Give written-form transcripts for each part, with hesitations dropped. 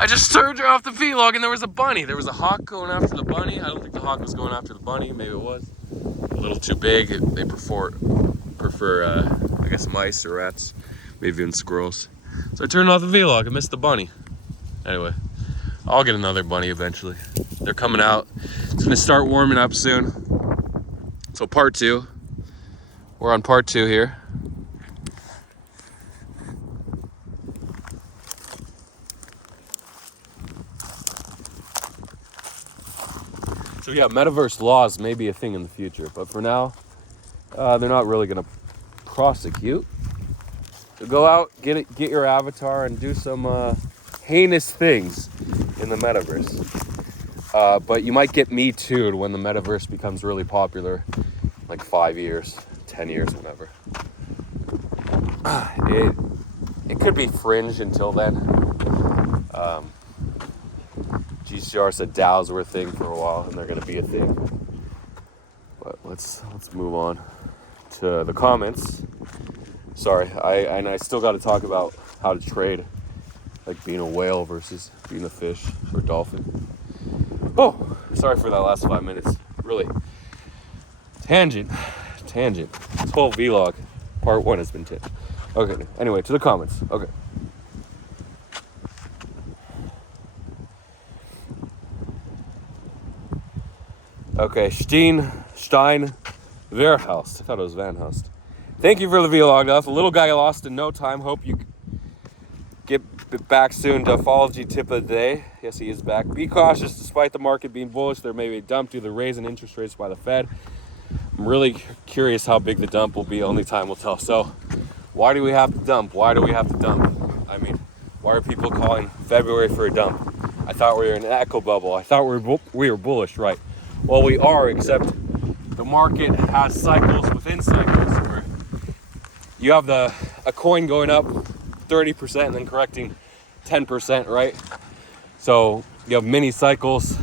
I just turned off the vlog and there was a bunny. There was a hawk going after the bunny. I don't think the hawk was going after the bunny. Maybe it was. A little too big. They prefer I guess mice or rats. Maybe even squirrels. So I turned off the vlog. I missed the bunny. Anyway, I'll get another bunny eventually. They're coming out. It's gonna start warming up soon. So part 2. We're on part 2 here. So yeah, metaverse laws may be a thing in the future, but for now, they're not really gonna prosecute. So go out, get your avatar, and do some heinous things in the metaverse. But you might get Me Too'd when the metaverse becomes really popular, like 5 years, 10 years, whatever. It could be fringe until then. GCR said DAOs were a thing for a while, and they're going to be a thing. But let's move on to the comments. Sorry, I still got to talk about how to trade, like being a whale versus being a fish or dolphin. Oh, sorry for that last 5 minutes. Really, tangent. This whole vlog, part 1 has been tangent. Okay, anyway, to the comments. Okay. Okay, Stein Verhaust. I thought it was Van Houst. Thank you for the vlog, Duff. The little guy lost in no time. Hope you get back soon. Duffology tip of the day. Yes, he is back. Be cautious. Despite the market being bullish, there may be a dump due to the raise in interest rates by the Fed. I'm really curious how big the dump will be. Only time will tell. So, why do we have to dump? Why do we have to dump? I mean, why are people calling February for a dump? I thought we were in an echo bubble. I thought we were bullish, right? Well, we are, except the market has cycles within cycles where you have a coin going up 30% and then correcting 10%, right? So you have mini cycles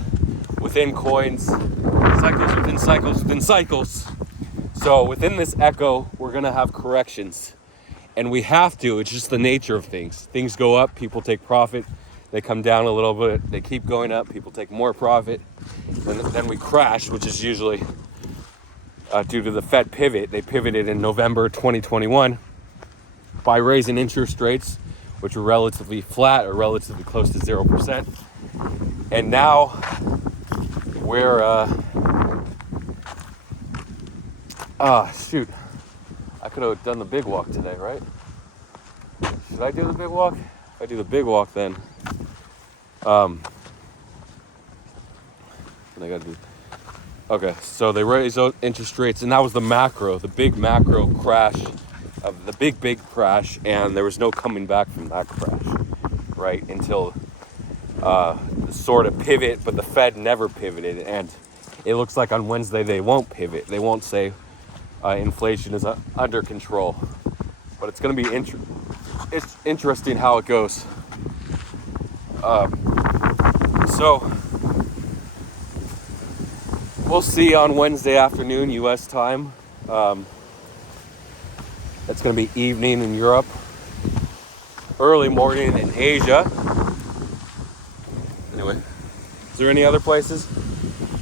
within coins, cycles within cycles within cycles. So within this echo, we're gonna have corrections. And we have to, it's just the nature of things. Things go up, people take profit. They come down a little bit, they keep going up, people take more profit. Then we crash, which is usually due to the Fed pivot. They pivoted in November 2021 by raising interest rates, which were relatively flat or relatively close to 0%. And now we're, shoot. I could have done the big walk today, right? Should I do the big walk? If I do the big walk, then I gotta do. Okay, so they raised interest rates, and that was the big macro crash of the big crash, and there was no coming back from that crash, right? Until sort of pivot, but the Fed never pivoted, and it looks like on Wednesday they won't pivot. They won't say inflation is under control, but it's going to be it's interesting how it goes. So we'll see on Wednesday afternoon U.S. time. It's going to be evening in Europe, early morning in Asia. Anyway, is there any other places?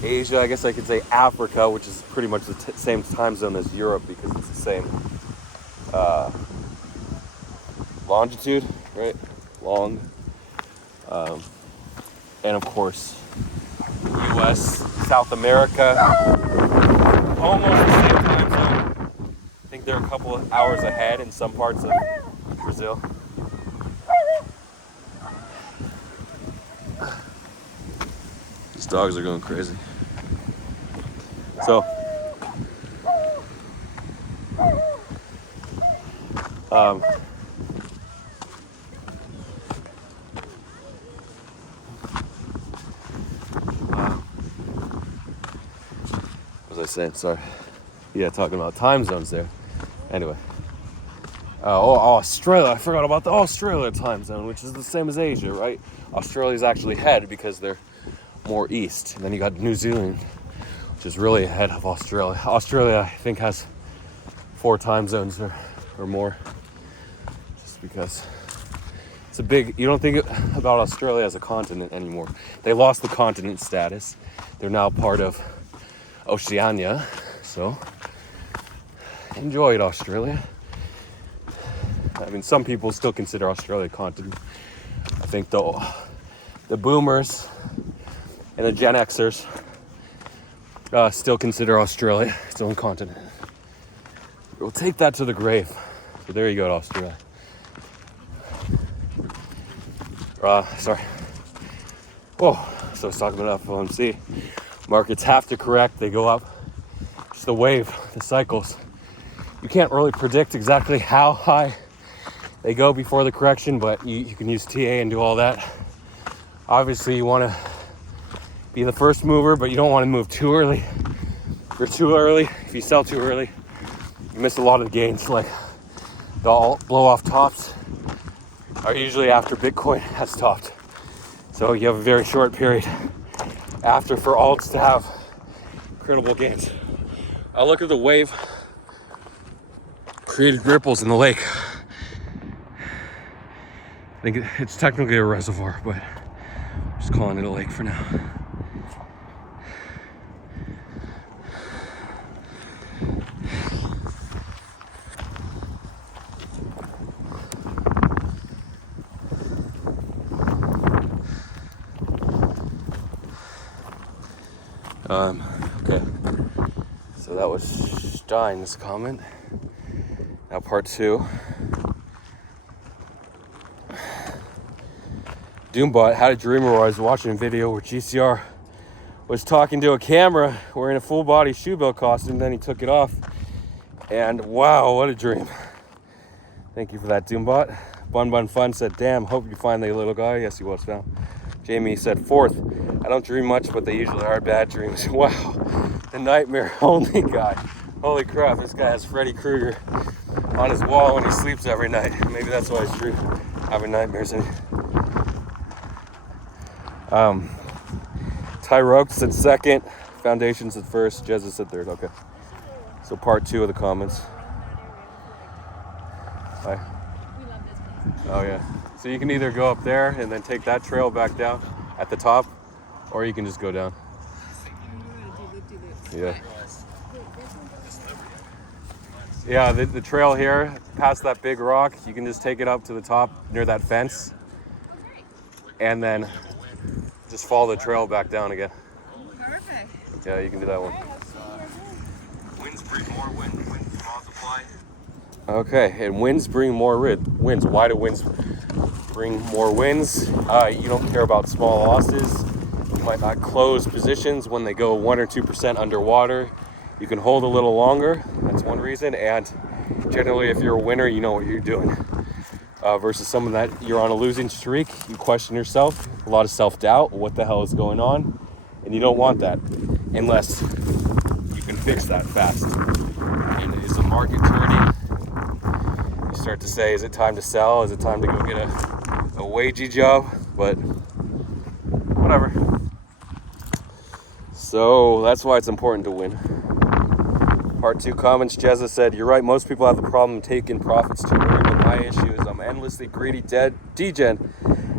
Asia, I guess I could say Africa, which is pretty much the same time zone as Europe because it's the same longitude, right? Long. And of course, US, South America, almost the same time zone. I think they're a couple of hours ahead in some parts of Brazil. These dogs are going crazy. So, what was I saying? Sorry. Yeah, talking about time zones there. Anyway. Australia. I forgot about the Australia time zone, which is the same as Asia, right? Australia's actually ahead because they're more east. And then you got New Zealand, which is really ahead of Australia. Australia, I think, has 4 time zones or more. Just because It's a big, you don't think about Australia as a continent anymore. They lost the continent status. They're now part of Oceania. So enjoy it, Australia. I mean, some people still consider Australia a continent. I think the boomers and the Gen Xers still consider Australia its own continent. We'll take that to the grave. So there you go, Australia. Sorry. Oh, so I was talking about FOMC. Markets have to correct. They go up. Just the wave, the cycles. You can't really predict exactly how high they go before the correction, but you can use TA and do all that. Obviously, you want to be the first mover, but you don't want to move too early. If you're too early, if you sell too early, you miss a lot of the gains. Like the alt blow-off tops are usually after Bitcoin has topped. So you have a very short period after for alts to have incredible gains. I'll look at the wave created ripples in the lake. I think it's technically a reservoir, but I'm just calling it a lake for now. Okay, so that was Stein's comment. Now part 2. Doombot had a dream where I was watching a video where GCR was talking to a camera wearing a full body shoe bill costume, then he took it off. And wow, what a dream. Thank you for that, Doombot. Bun Fun said, damn, hope you find the little guy. Yes, he was found. Jamie said, 4th, I don't dream much, but they usually are bad dreams. Wow, the nightmare only guy. Holy crap, this guy has Freddy Krueger on his wall when he sleeps every night. Maybe that's why he's having nightmares. Ty Ropes at 2nd, Foundations at 1st, Jesus at 3rd. Okay, so part 2 of the comments. Bye. We love this place. Oh yeah. So you can either go up there and then take that trail back down at the top, or you can just go down. Yeah. Yeah, the trail here, past that big rock, you can just take it up to the top near that fence, and then just follow the trail back down again. Perfect. Yeah, you can do that one. Winds bring more wind. Winds multiply. Okay, and winds bring more winds. Why do winds bring more winds? You don't care about small losses. You might not close positions when they go 1 or 2% underwater. You can hold a little longer. That's one reason. And generally, if you're a winner, you know what you're doing. Versus someone that you're on a losing streak, you question yourself. A lot of self-doubt. What the hell is going on? And you don't want that unless you can fix that fast. And is the market turning? You start to say, is it time to sell? Is it time to go get a wagey job? But whatever. So that's why it's important to win. Part 2 comments, Jezza said, you're right, most people have the problem taking profits too early, but my issue is I'm endlessly greedy degen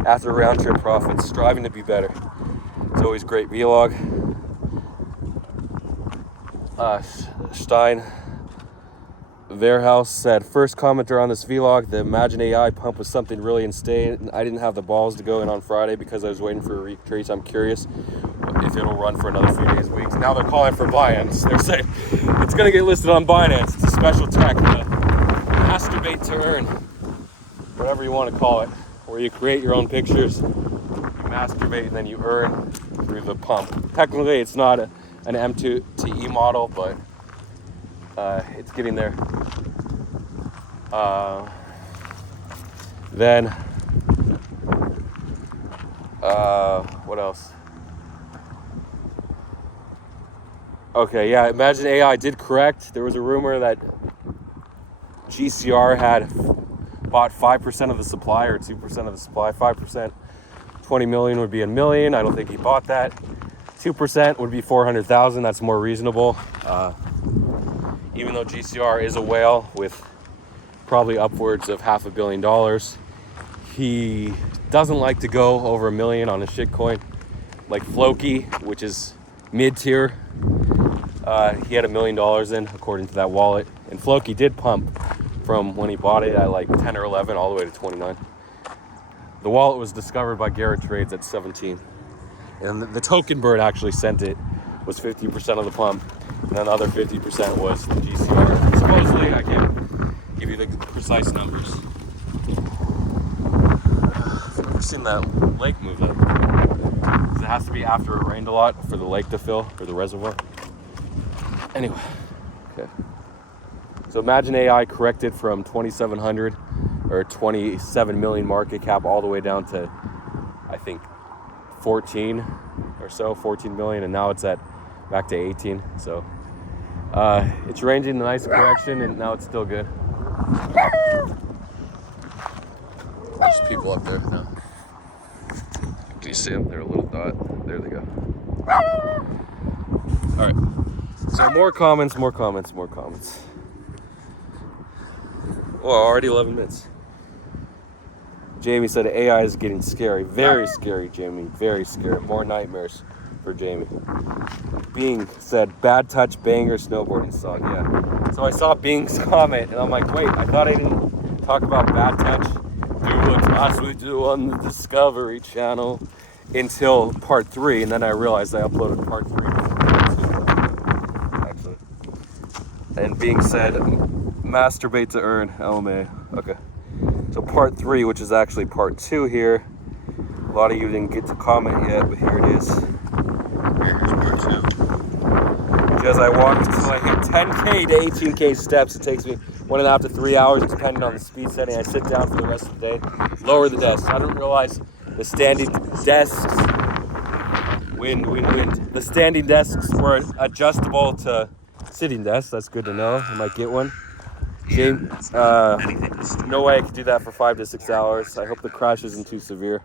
after round trip profits, striving to be better. It's always great vlog. Stein Verhouse said, first commenter on this vlog, the Imagine AI pump was something really insane. I didn't have the balls to go in on Friday because I was waiting for a retrace. I'm curious if it'll run for another few days, weeks. Now they're calling for Binance. They're saying it's going to get listed on Binance. It's a special tech, masturbate to earn, whatever you want to call it, where you create your own pictures, you masturbate, and then you earn through the pump. Technically, it's not an M2TE model, but it's getting there. Then, what else? Okay, yeah, Imagine AI did correct. There was a rumor that GCR had bought 5% of the supply or 2% of the supply. 5%, 20 million would be a million. I don't think he bought that. 2% would be 400,000. That's more reasonable. Even though GCR is a whale with probably upwards of $500 million, he doesn't like to go over $1 million on a shitcoin like Floki, which is mid-tier. He had $1 million in, according to that wallet. And Floki did pump from when he bought it at like 10 or 11 all the way to 29. The wallet was discovered by Garrett Trades at 17. And the token bird actually sent it, was 50% of the pump. And then the other 50% was the GCR. Supposedly, I can't give you the precise numbers. I've never seen that lake move up. It has to be after it rained a lot for the lake to fill, or the reservoir. Anyway, okay. So imagine AI corrected from 2,700 or 27 million market cap all the way down to, I think, 14 or so, 14 million, and now it's at back to 18. So it's ranging a nice correction, and now it's still good. There's people up there now. Can you see them? They're a little dot. There they go. All right. So more comments. Oh, already 11 minutes. Jamie said AI is getting scary. Very scary, Jamie. Very scary. More nightmares for Jamie. Bing said, bad touch banger snowboarding song. Yeah. So I saw Bing's comment, and I'm like, wait, I thought I didn't talk about bad touch. Do what else we do on the Discovery Channel until part 3, and then I realized I uploaded part 3 actually. And Bing said, masturbate to earn LMA. Okay. So part 3, which is actually part 2 here. A lot of you didn't get to comment yet, but here it is. Here's part 2. Because I walked until I hit 10K to 18K steps. It takes me 1.5 to 3 hours, depending on the speed setting. I sit down for the rest of the day. Lower the desk. I didn't realize the standing desks. Wind. The standing desks were adjustable to sitting desks. That's good to know. I might get one. James, no way I could do that for 5 to 6 hours. I hope the crash isn't too severe.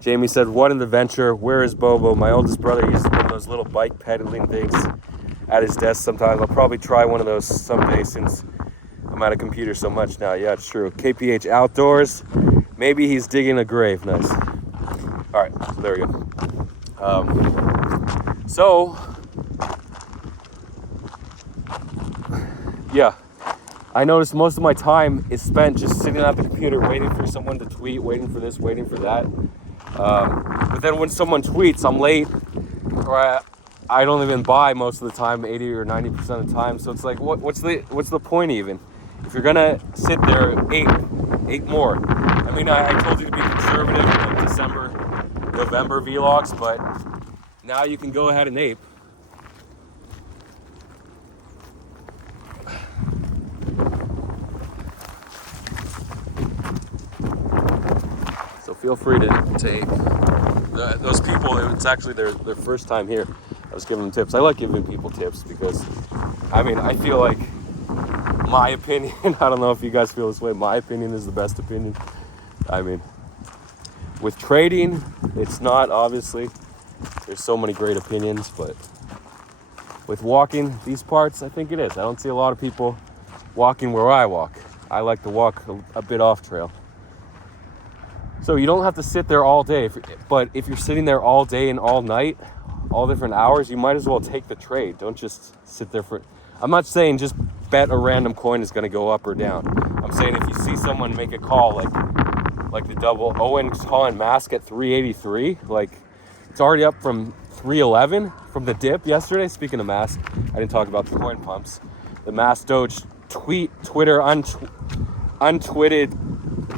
Jamie said, what an adventure. Where is Bobo? My oldest brother used one of those little bike pedaling things at his desk sometimes. I'll probably try one of those someday since I'm at a computer so much now. Yeah, it's true. KPH Outdoors. Maybe he's digging a grave. Nice. All right, so there we go. Yeah. I noticed most of my time is spent just sitting at the computer waiting for someone to tweet, waiting for this, waiting for that. But then when someone tweets, I'm late, or I don't even buy most of the time, 80 or 90% of the time. So it's like, what's the point even? If you're gonna sit there, eight more. I mean, I told you to be conservative in like December, November vlogs, but now you can go ahead and ape. So feel free to ape. Those people, it's actually their first time here. I was giving them tips. I like giving people tips because, I mean, I feel like my opinion, I don't know if you guys feel this way, my opinion is the best opinion. I mean, with trading, it's not, obviously. There's so many great opinions, but with walking these parts, I think it is. I don't see a lot of people walking where I walk. I like to walk a bit off trail. So you don't have to sit there all day, but if you're sitting there all day and all night, all different hours, you might as well take the trade. Don't just sit there for, I'm not saying just bet a random coin is gonna go up or down. I'm saying if you see someone make a call like the double Owen's calling Mask at 383, like it's already up from 311 from the dip yesterday. Speaking of Mask, I didn't talk about the coin pumps. The Mask Doge Twitter untwitted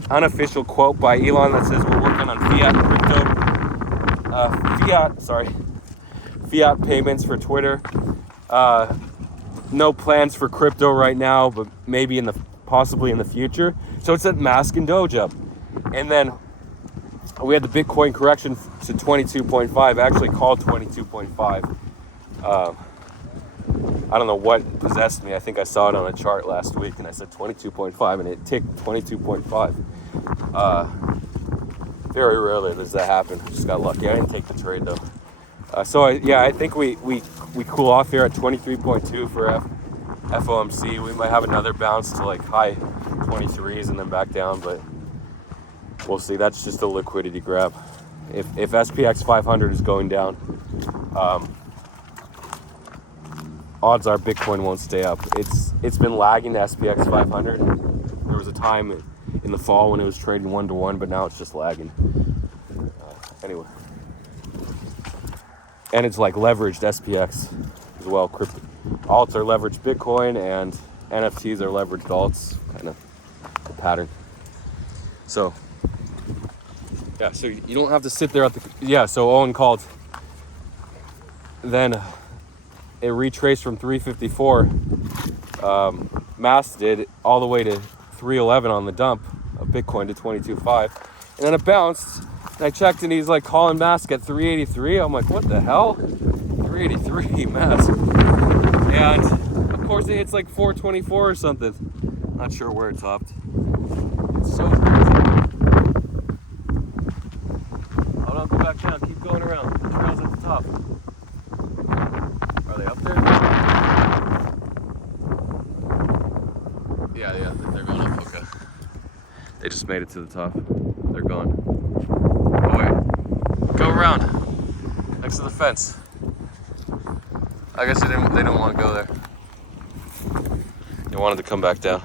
unofficial quote by Elon that says we're working on fiat payments for Twitter. No plans for crypto right now, but maybe possibly in the future. So it's at Mask and Doge up. And then we had the Bitcoin correction to 22.5, actually called 22.5. I don't know what possessed me. I think I saw it on a chart last week and I said 22.5 and it ticked 22.5. Very rarely does that happen. I just got lucky. I didn't take the trade though. I think we cool off here at 23.2 for FOMC. We might have another bounce to like high 23s and then back down, but we'll see. That's just a liquidity grab. If SPX 500 is going down, odds are Bitcoin won't stay up. It's been lagging the SPX 500. There was a time in the fall when it was trading 1-to-1, but now it's just lagging. Anyway, and it's like leveraged SPX as well. Crypto alts are leveraged Bitcoin, and NFTs are leveraged alts. Kind of the pattern. So yeah, so you don't have to sit there at the So Owen called. Then it retraced from 354. Mass did all the way to 311 on the dump of Bitcoin to 22.5, and then it bounced. And I checked, and he's like calling Mask at 383. I'm like, what the hell? 383 Mask. And of course it hits like 424 or something. Not sure where it topped. It's so crazy. Hold on, go back down. Keep going around. The trail's at the top. Are they up there? Yeah, they're going up. Okay. They just made it to the top. They're gone. Oh wait, go around next to the fence. I guess they didn't want to go there. They wanted to come back down.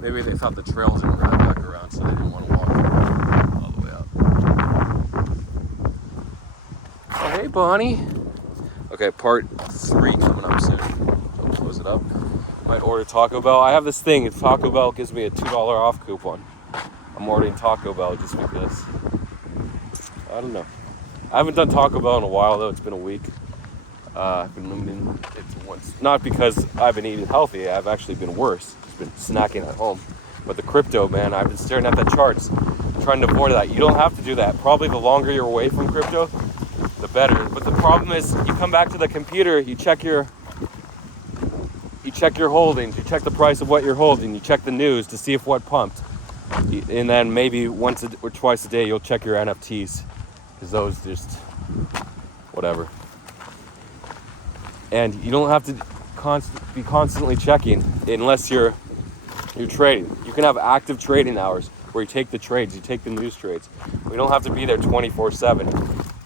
Maybe they thought the trails didn't wrap back around, so they didn't want to walk all the way up. Oh, hey, Bonnie. Okay, part 3 coming up soon. I'll close it up. Might order Taco Bell. I have this thing. If Taco Bell gives me a $2 off coupon, I'm ordering Taco Bell just because. I don't know. I haven't done Taco Bell in a while, though. It's been a week. I've been limiting it to once. Not because I've been eating healthy. I've actually been worse. Been snacking at home. But the crypto, man, I've been staring at the charts, trying to avoid that. You don't have to do that. Probably the longer you're away from crypto, the better. But the problem is, you come back to the computer, you check your holdings, you check the price of what you're holding, you check the news to see if what pumped, and then maybe once or twice a day you'll check your NFTs, because those just whatever. And you don't have to be constantly checking unless you're trading. You can have active trading hours where you take the trades, you take the news trades. We don't have to be there 24/7.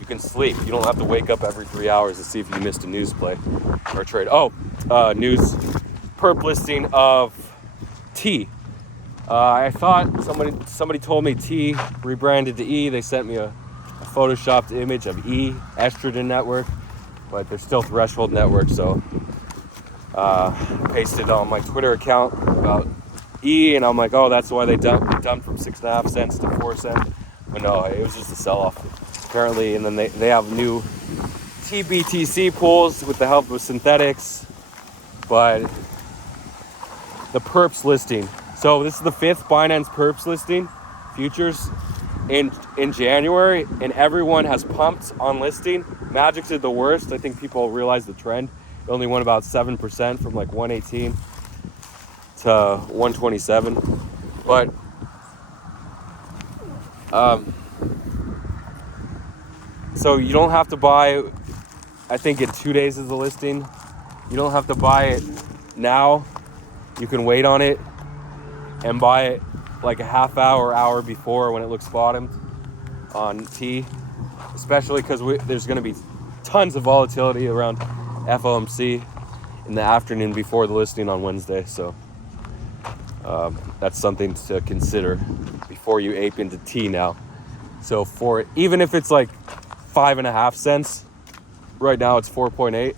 You can sleep. You don't have to wake up every 3 hours to see if you missed a news play or trade. News perp listing of T. I thought somebody told me T rebranded to E. They sent me a photoshopped image of E, Estrogen Network, but they're still Threshold Network, so pasted on my Twitter account about E, and I'm like, oh, that's why they dumped from 6.5 cents to 4 cents. But no, it was just a sell-off apparently. And then they have new TBTC pools with the help of synthetics. But the perps listing. So this is the 5th Binance perps listing, futures in January, and everyone has pumped on listing. Magic's did the worst. I think people realize the trend. It only went about 7% from like 118 to 127. But so you don't have to buy, I think in 2 days is the listing. You don't have to buy it now. You can wait on it and buy it like a half hour before when it looks bottomed on T, especially because there's going to be tons of volatility around FOMC in the afternoon before the listing on Wednesday. So that's something to consider before you ape into T now. So for even if it's like 5.5 cents, right now it's 4.8.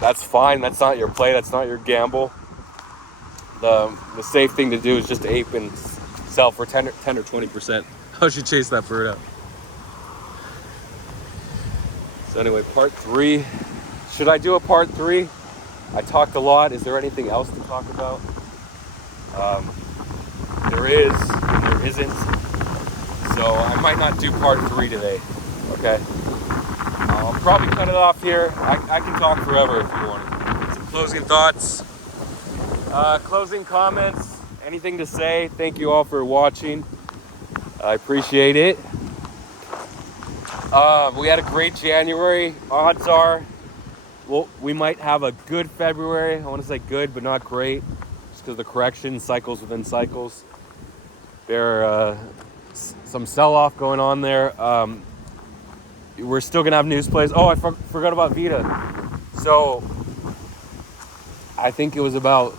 That's fine. That's not your play. That's not your gamble. The safe thing to do is just ape and sell for 10 or 20%. I should chase that bird out. So anyway, part 3. Should I do a part 3? I talked a lot. Is there anything else to talk about? There is, and there isn't. So I might not do part 3 today. Okay? I'll probably cut it off here. I can talk forever if you want. Closing thoughts, closing comments, anything to say? Thank you all for watching. I appreciate it. We had a great January. Odds are, well, we might have a good February. I want to say good, but not great, just because the correction cycles within cycles. There are some sell-off going on there. We're still gonna have news plays. Oh, I forgot about Vita. So I think it was about,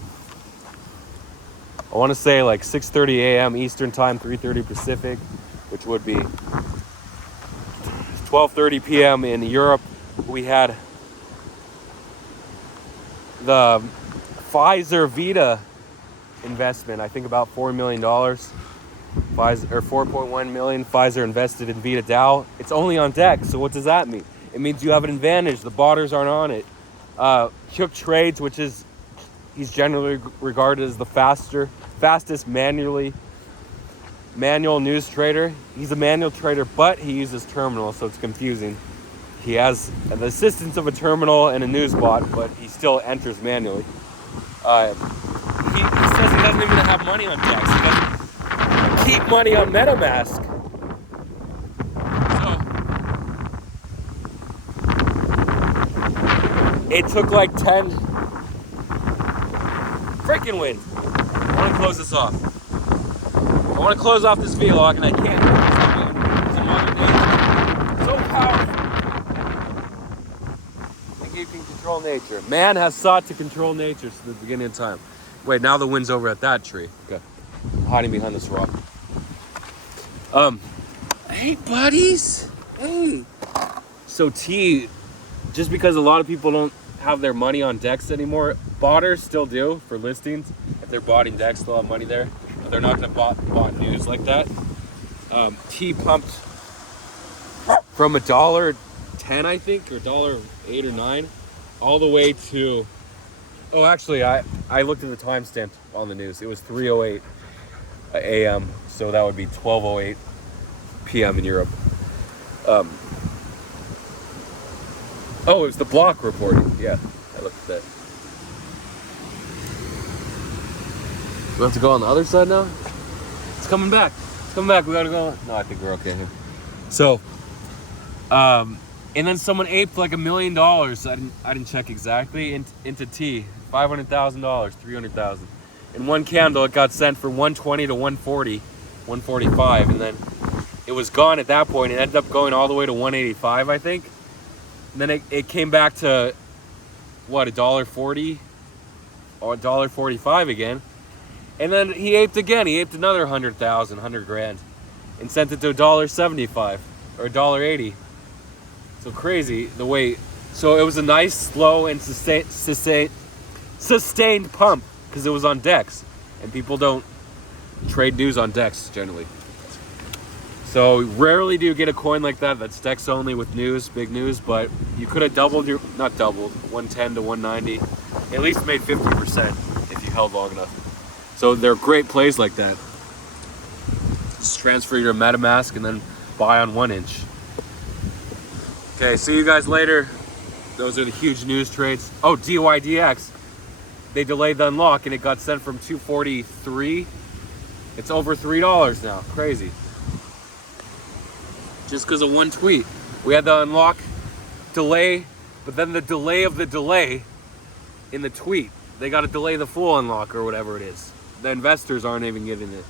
I want to say like 6:30 a.m. Eastern time, 3:30 Pacific, which would be 12:30 p.m. in Europe. We had the Pfizer Vita investment, I think about $4 million. Pfizer, or 4.1 million. Pfizer invested in Vita Dow. It's only on deck, so what does that mean? It means you have an advantage. The botters aren't on it. Hook Trades, which is, he's generally regarded as the fastest manual news trader. He's a manual trader, but he uses terminal, so it's confusing. He has the assistance of a terminal and a news bot, but he still enters manually. He says he doesn't even have money on DEX. He doesn't keep money on MetaMask. So it took like 10 freaking wins. I want to close this off. I want to close off this vlog, and I can't. It's so powerful. I think you can control nature. Man has sought to control nature since the beginning of time. Wait, now the wind's over at that tree. Okay. I'm hiding behind this rock. Hey buddies. Hey. So T, just because a lot of people don't have their money on DEX anymore, botters still do for listings. If they're botting DEX, they'll have money there. But they're not gonna bot news like that. T pumped from $1.10, I think, or $1.08 or $1.09, all the way to, oh, actually, I looked at the timestamp on the news. It was 3:08 a.m., so that would be 12:08 p.m. in Europe. Oh, it was the block reporting. Yeah, I looked at that. We have to go on the other side now? It's coming back. It's coming back. We gotta go. No, I think we're okay here. So, and then someone aped like $1 million. I didn't check exactly into T. $500,000, $300,000. In one candle, it got sent from 120 to 140, 145, and then it was gone at that point. It ended up going all the way to 185, I think. And then it came back to what, $1.40 or $1.45 again. And then he aped again. He aped another 100,000, 100 grand, and sent it to $1.75 or $1.80. So crazy the way. So it was a nice, slow, and sustained pump because it was on DEX, and people don't trade news on DEX generally. So rarely do you get a coin like that that's DEX only with news, big news. But you could have doubled your, not doubled, 110 to 190, at least made 50% if you held long enough. So they're great plays like that. Just transfer your MetaMask and then buy on 1 inch. Okay, see you guys later. Those are the huge news trades. Oh, DYDX. They delayed the unlock and it got sent from 243. It's over $3 now. Crazy. Just because of one tweet. We had the unlock delay, but then the delay of the delay in the tweet. They got to delay the full unlock or whatever it is. The investors aren't even getting it.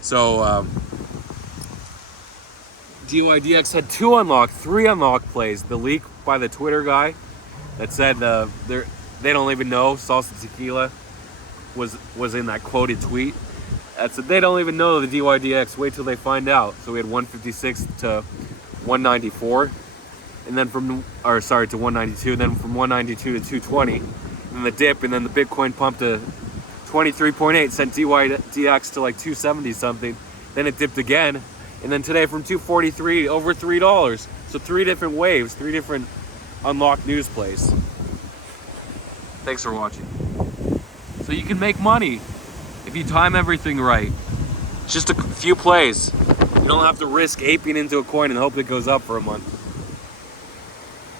So, DYDX had 3 unlock plays. The leak by the Twitter guy that said they don't even know Salsa Tequila was in that quoted tweet. That said they don't even know the DYDX. Wait till they find out. So we had 156 to 194, and then to 192, and then from 192 to 220, and the dip, and then the Bitcoin pumped to 23.8, sent DYDX to like 270 something. Then it dipped again. And then today from 243 over $3. So 3 different waves, 3 different unlocked news plays. Thanks for watching. So you can make money if you time everything right. It's just a few plays. You don't have to risk aping into a coin and hope it goes up for a month.